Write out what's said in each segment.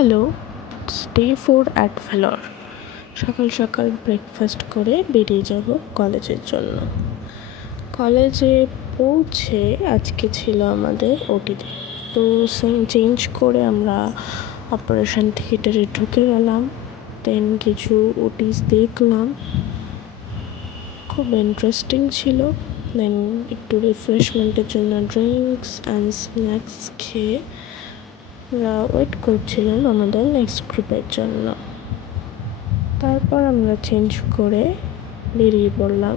Hello, day 4 at Vellore. সকাল সকাল breakfast করে বেরিয়ে যাব কলেজের জন্য। কলেজে পৌঁছে আজকে ছিল আমাদের ওটিতে, তো চেঞ্জ করে আমরা অপারেশন থিয়েটারে ঢুকে গেলাম। দেন কিছু ওটিস দেখলাম, খুব ইন্টারেস্টিং ছিল। দেন একটু রিফ্রেশমেন্টের জন্য ড্রিঙ্কস অ্যান্ড স্ন্যাক্স খেয়ে আমরা ওয়েট করছিলাম আমাদের নেক্সট গ্রুপের জন্য। তারপর আমরা চেঞ্জ করে বেরিয়ে পড়লাম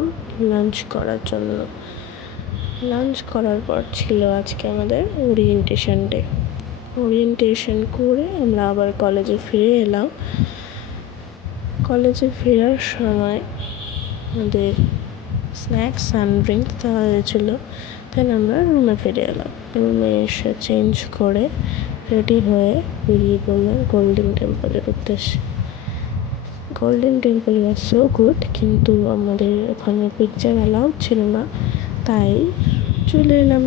লাঞ্চ করার জন্য। লাঞ্চ করার পর ছিল আজকে আমাদের ওরিয়েন্টেশন করে আমরা আবার কলেজে ফিরে এলাম। কলেজে ফেরার সময় আমাদের স্ন্যাক্স অ্যান্ড ড্রিঙ্কস দেওয়া হয়েছিল। দেন আমরা রুমে ফিরে এলাম। রুমে এসে চেঞ্জ করে রেডি হয়ে বেরিয়ে পড়লাম গোল্ডেন টেম্পলের উদ্দেশ্যে। Golden temple was so good, কিন্তু আমাদের ওখানে পিকচার অ্যালাউড ছিল না, তাই চলে এলাম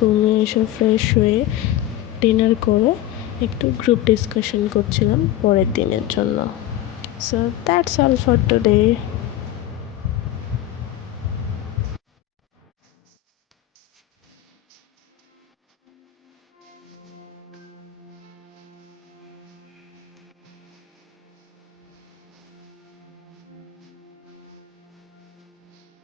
রুমে এসে ফ্রেশ হয়ে ডিনার করে একটু গ্রুপ ডিসকাশন করছিলাম পরের দিনের জন্য। So that's all for today.